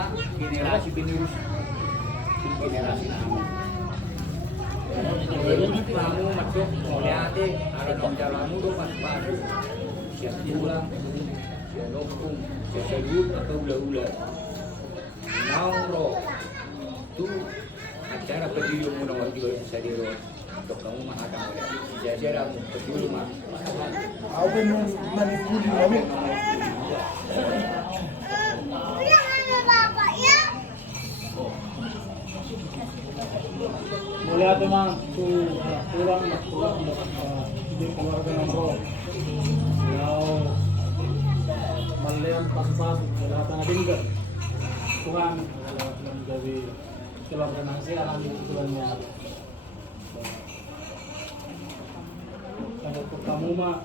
rencana generasi penerus generasi kamu. Kamu masuk melihatnya ada jalanmu dong pas-pas siap pulang, siap nongkrong, siap sebut atau ula-ula. Nauro itu acara berdiri menawar juga bisa diro. Untuk kamu mah akan melihat sejarah berdiri mah. Aku manipuli kami. Mulai ada mang kurang di keluarga nombor. Kalau malian pas-pas kelihatan ada kurang dari keluarga nasi akan tujuannya. Kalau kamu mah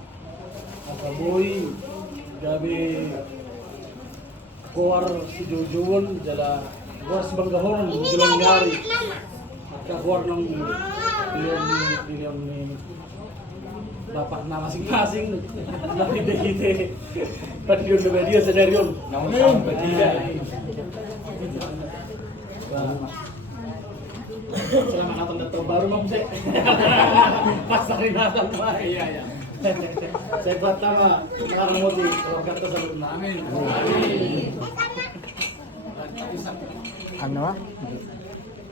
asa boy gabi keluar sejauh-jauh jala keluar sebanggahoran jalan hari. Keluar nang pilihan ni bapak na masing-masing tapi deh padion de media sedarion Namun bertiga. selamat Natal dan tahun baru mam saya pas hari Natal pak iya saya pertama mengarang moti keluarga tersebut amin Ano?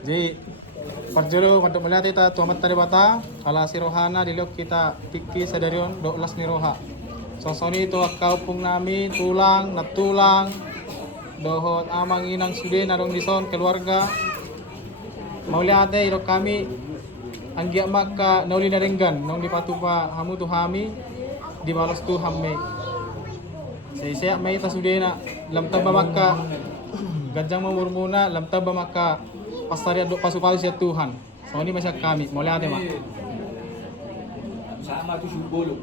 Jadi Parjolo untuk melihat kita tuamat tadi bata ala si rohana dilok kita tiki sadarion 12 ni roha. Sosoni itu kau pung nami tulang natulang dohot amang inang sude narong dison keluarga. Mau lihat iro kami anggia maka nauli narenggan nong dipatupa hamu tu hami di balas tu hamme. Saya mai ta sude na lam tamba maka gajang mamurmuna lam tamba maka pastari aduk pasu-pasu ya Tuhan. So ini masih kami, mau lihat ya mak. Sama tu sumbolo.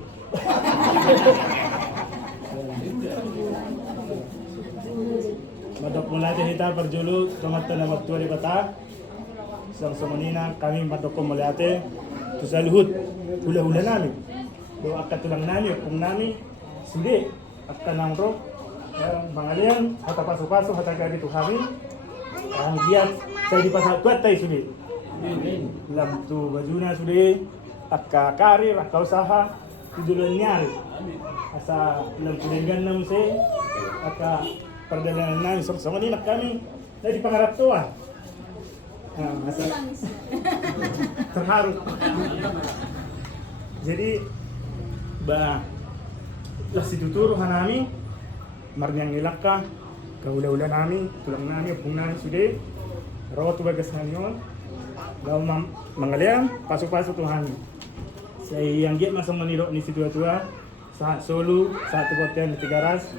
Madok mulai kita berjulu tomat na waktu di kota. Sang semenina kami madok melihat tu saluhut hula-hula nami. Do akat tulang nami, pung nami sindi akan nangro yang bangalian hata pasu-pasu hata kali tu kami. Ang giat saya di pasar kuat tay sudi. Lam tu bajuna sudi akka karir akka usaha tujuan nyari. Asa lam tulengan nam se akka perjalanan nami sama ni nak kami dari pangarap tua. Asa terharu. Jadi ba lah si tuturu hanami marnyang ilaka kaula-ula nami, tulang nami, pung nami sudah rawat tu bagas nanion lalu mangalian pasuk-pasuk Tuhan saya yang dia masuk menirok ni tua-tua saat solo saat hotel di Tigaras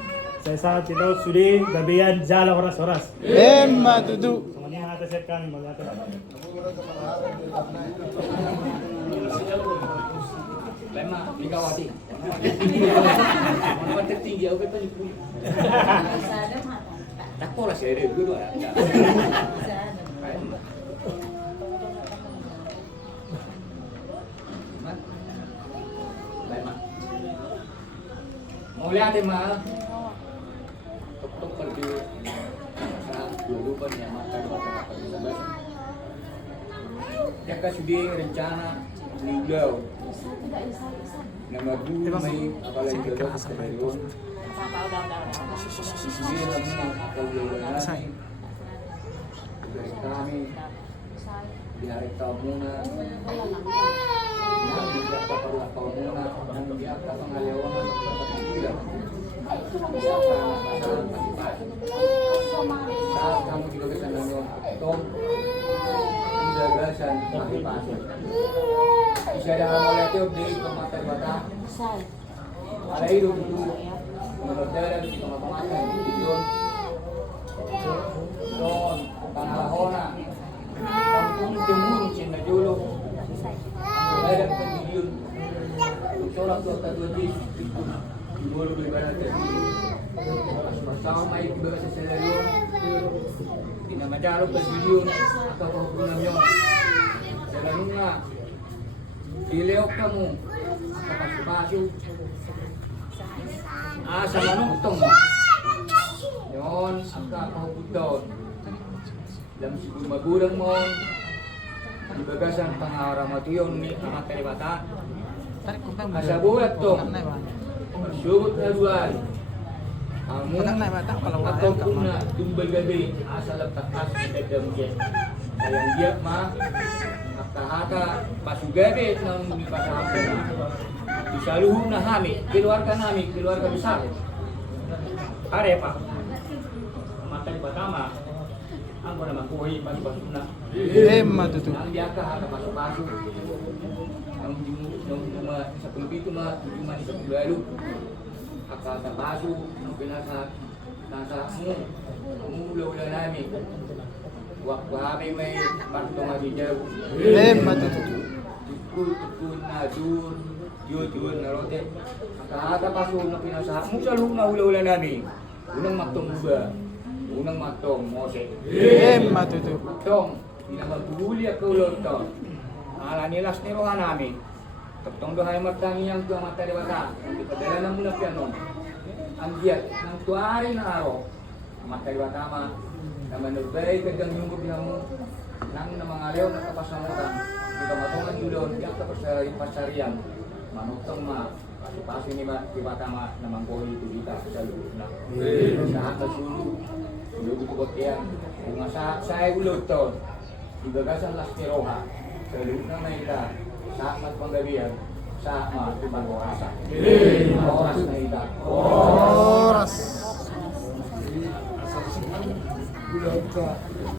saya saat itu sudah gabian jala horas-horas Emma tutu. semuanya atas set kami melihat Lema, Ligawati. Mana tertinggi aku kan itu. Tak pola sih ada dulu ada. Lema. Mau lihat mah. Tok pergi. Dulu kan yang makan makan. Ya kan sudah rencana Lilau. Nama dulu may apalagi jodoh keseluruhan. Sisi lagi kami dari kami di hari Taumuna, di Jakarta Paruh Taumuna, dan di atas pengaliawan tidak. Saat kamu juga bisa nonton Tom, gagasan masing-masing. Bisa ada mulai di Kecamatan Batang. Ada hidup dulu. Menurut di Kecamatan Dijon. Don, Tanah Hona. Kampung Timur Cina Jolo. Ada Dijon. Tolak kota Dojis itu di Bolu Ibarat sama mai bahasa Selayun. Di nama Jaro ke Dijon atau Kampung Namyon. Selayunnya Dileok kamu kapag-pasyo. Sa manong utong mo. Yo. Maon ang kakahupudon. Dalam siguro magulang mo, ibagasan pangaramatuyon ni ang bata. Asa bulat to, magsubot na duwan. Amo, atong una, tumbal gabi, asa laptakas ng dadamjet. Ayang diyak ma, nakahata, pasugabi ng ipasahapon na. Isaluhong na hami, keluarga besar. Are pa, matay batama, ang ko naman kuhi, pasok na. Matutu. Ang diyak ka, pasok-pasok. Ang sa pulpito tujuman sa pulalo. Akata baso, ang pinasa mo, ula namin. Wakwabe may partong adidaw. Matutu. Tukul na dur na rote. Akata baso na pinasa mo sa luna ula namin. Unang matong uba, unang matong mose. Matutu. Matong, pinamaghuli ako ulot to. Ala nilas ni rohan namin. Totong dohay martangi yang tua mata dewasa, dipadala ng muna piano. Ang giat ng tuari na araw, mata dewasa ma, na manurbay kagang yung gobyamo nang namangaliw na kapasamutan. Di kamatungan yun, yang tapos sa pasarian, manutong ma, paso-paso ni bata ma, na mangkoli itu kita sa loob na. Sa atas sulu, loob ito ko kaya, kung sa ulot to, ibagasan las tiroha, sa loob na ita, sa magpanggabihan, sa mga oras. Oras na ita. Oras. Oras.